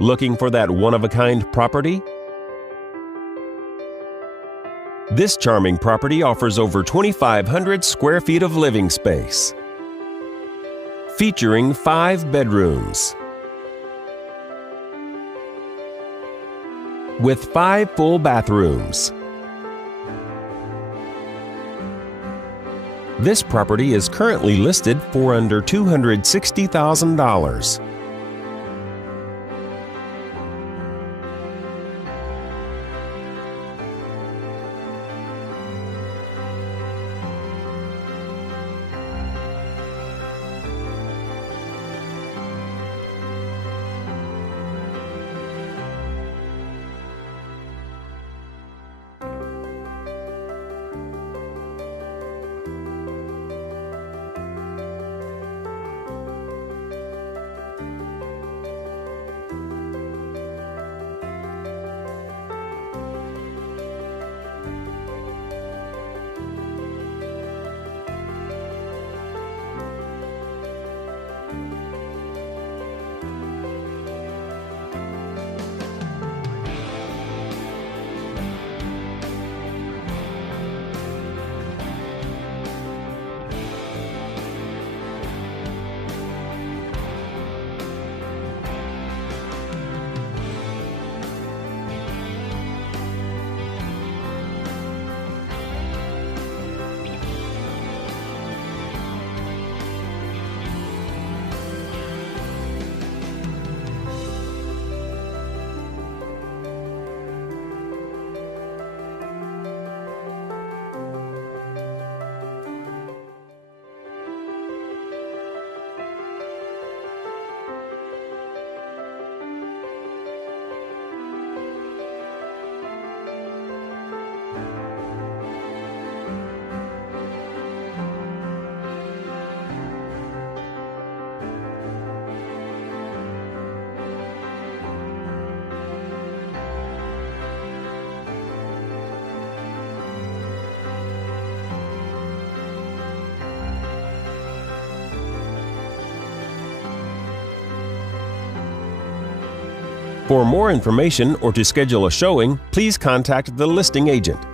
Looking for that one-of-a-kind property? This charming property offers over 2,500 square feet of living space, featuring 5 bedrooms, with 5 full bathrooms. This property is currently listed for under $260,000. For more information or to schedule a showing, please contact the listing agent.